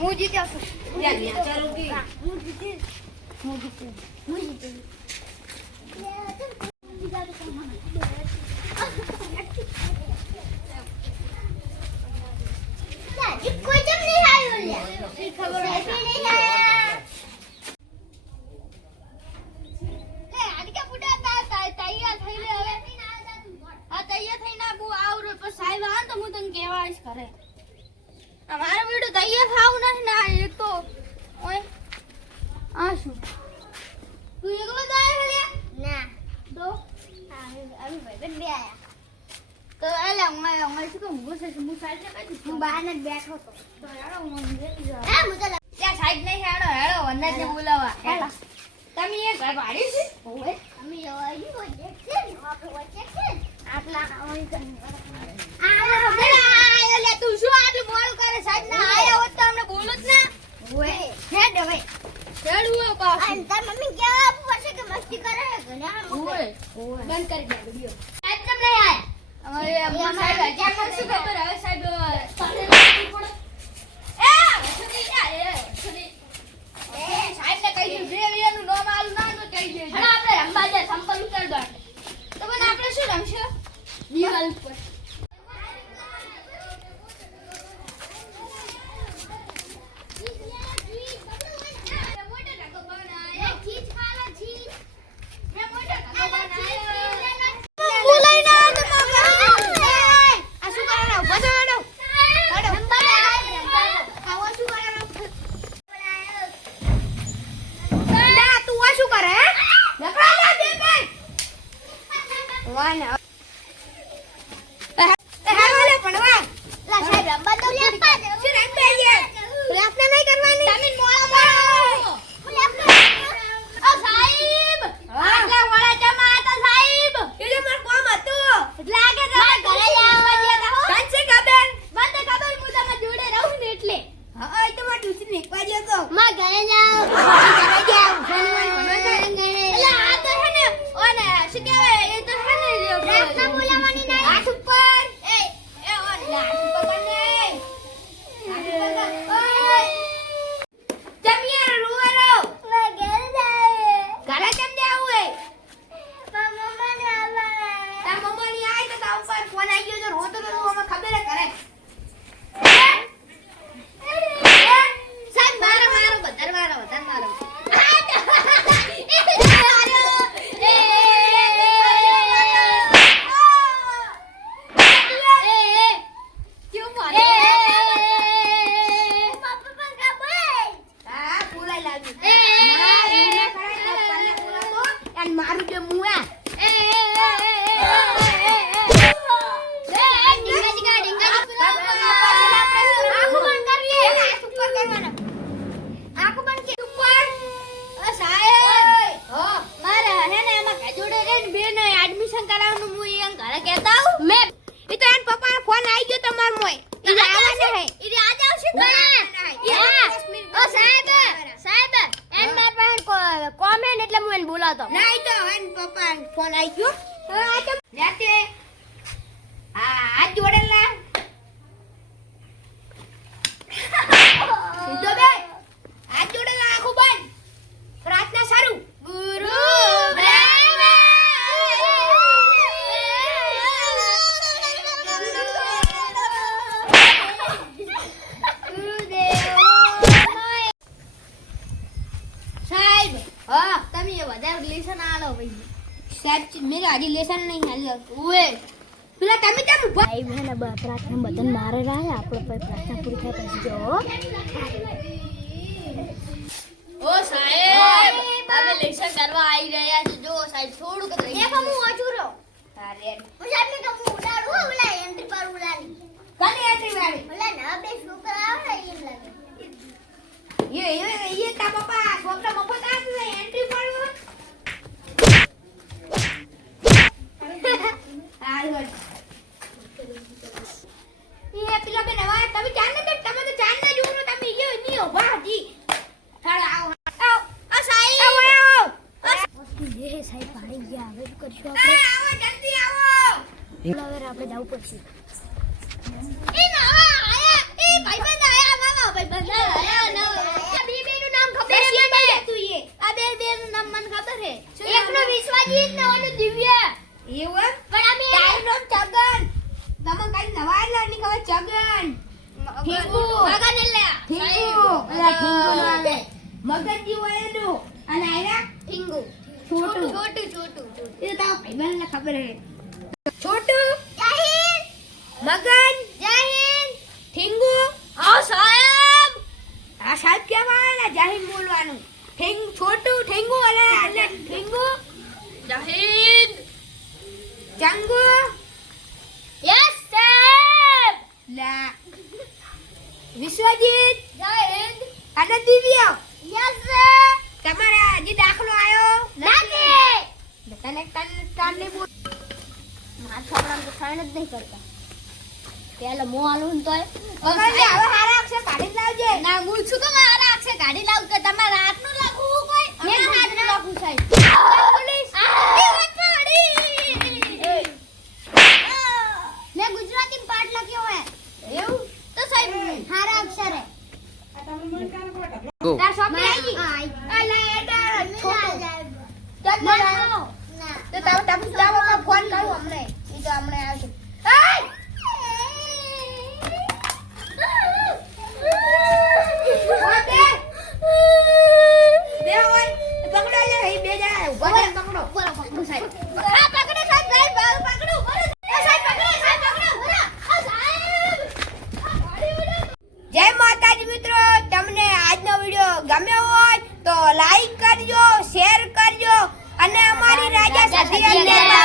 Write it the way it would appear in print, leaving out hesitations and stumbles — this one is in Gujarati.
હું જીત્યો છું. ચાલો કે હું જીતી. કોઈ જમ નહીં આવ્યો લે. ખબર નહીં આયા. લે આજ કે બુડા તૈયાર થઈ લે હવે. આ તૈયાર થઈને આબુ આવરો પછી સાહેબ આ તો હું તને કહેવાઈશ કરે. અમારો વિડિયો તૈયાર થાવ નથી ના એક તો ઓય આ શું તું એકલો જ આવ્યો લે ના તો આવી ભાઈ બે આયા તો એલે હું શું કહું ગુસ્સે હું સાઈડ ને કઈ હું બહાર જ બેઠો તો હેડો હું બેઠી જાવ હે હું તો ત્યાં સાઈડ નહીં હેડો વંદન ને બોલાવા હેડો તમે એ ઘર વાડી છે ઓય અમે આવી હોય છે આપણે વચ્ચે છે આટલા ઓય કરી લે તું શું આટલું મોડું કરે સાઈડ ના આયા હોત તો અમને બોલો જ ના ઓય હેડ હવે હેડું પાછું અને તાર મમ્મી કેવા પડશે કે મસ્તી કરે ઘણા ઓય બંધ કરી દે વિડિયો સાઈડ કેમ નહીં આયા અમારે સાહેબ અચાનક શું ખબર હવે સાહેબ સાડે પડે એ સુની યાર સુની એ સાહેબ ને કહી દીધું જે વિયાનું નામ આલું ના તો કહી દેજો અને આપણે રંબા જાય સંપલ ઉતાર દો તો પણ આપણે શું રમશું દિવાલ પર ફોન આવી ગયો આ તો લેતે આ જોડેલા સીધો બે આ જોડેલા આખું બંધ પ્રાર્થના શરૂ ગુરુ लेसन आलो भाई साहब मेरा आज लेसन नहीं आलो ओए પેલા તમે કેમ ભાઈ બહેન પ્રાર્થના બદન મારે રહ્યા આપણે પર પ્રાર્થના પૂરી થાય પછી જો ઓ સાહેબ અમે લેશન કરવા આવી રહ્યા છે જો સાહેબ થોડું કે એક હું ઓછુરો અરે હું સાહેબ ને કમ ઉડાડું ઓલા એન્ટ્રી પર ઉડાડી કને એન્ટ્રી વાળી ઓલા ના બે છોકરા આવે એમ લાગે ये ता पापा छोकरा मफत आसे एंट्री पड़ो आलो ये पिला बेन वा તમે ચાંદને કે તમે તો ચાંદને જોરો તમે યો ની હો વાજી હાડા આવો આવો આ સાઈ આવો વસ્તુ જે હે સાઈ પાડી ગયા હવે કરશું આપણે આવો જલ્દી આવો હવે આપણે જાવ પડશે એ ના આયા એ ભાઈબંધ આયા મામા ભાઈબંધ આયા મગન એટલે ઠીંગુ અલા ઠીંગુ નો આવે મગનજી હોય એનું અને આયરા ઠીંગુ છોટું છોટું એ તો ભાઈબંધને ખબર હે છોટું જય હિન્દ મગન જય હિન્દ ઠીંગુ હા સાહેબ આ સાહેબ કેવા ને જાહીન બોલવાનું છોટું ઠીંગુ અને ઠીંગુ જય હિન્દ ચંગુ યસ સાહેબ લા વિશ્વજીત જય હિન્દ અને દિવ્ય યસ સર તમારે હજી દાખલો આવ્યો નથી તને તને બોલ મારા છોકરાને તો સણ જ નહીં કરતા પેલા મો આલું તોય હવે હારા અક્ષર કાઢી લાવજે ના હું છું કે મારા અક્ષે ગાડી લાવું કે તમારે રાતનું લખવું કોઈ મેં રાતનું લખું સાહેબ પોલીસ મેં ગુજરાતી પાઠ લખ્યો હે એવું તો સાહેબ હારા અક્ષર હે તાર સોપડી આવી અલા એડા છોટો તો તમે ફોન કરું હમણે ઈ તો હમણે આવશે જય માતાજી મિત્રો, તમને આજનો વિડિયો ગમ્યો હોય તો લાઈક કરજો, શેર કરજો અને અમારી રાજા સતી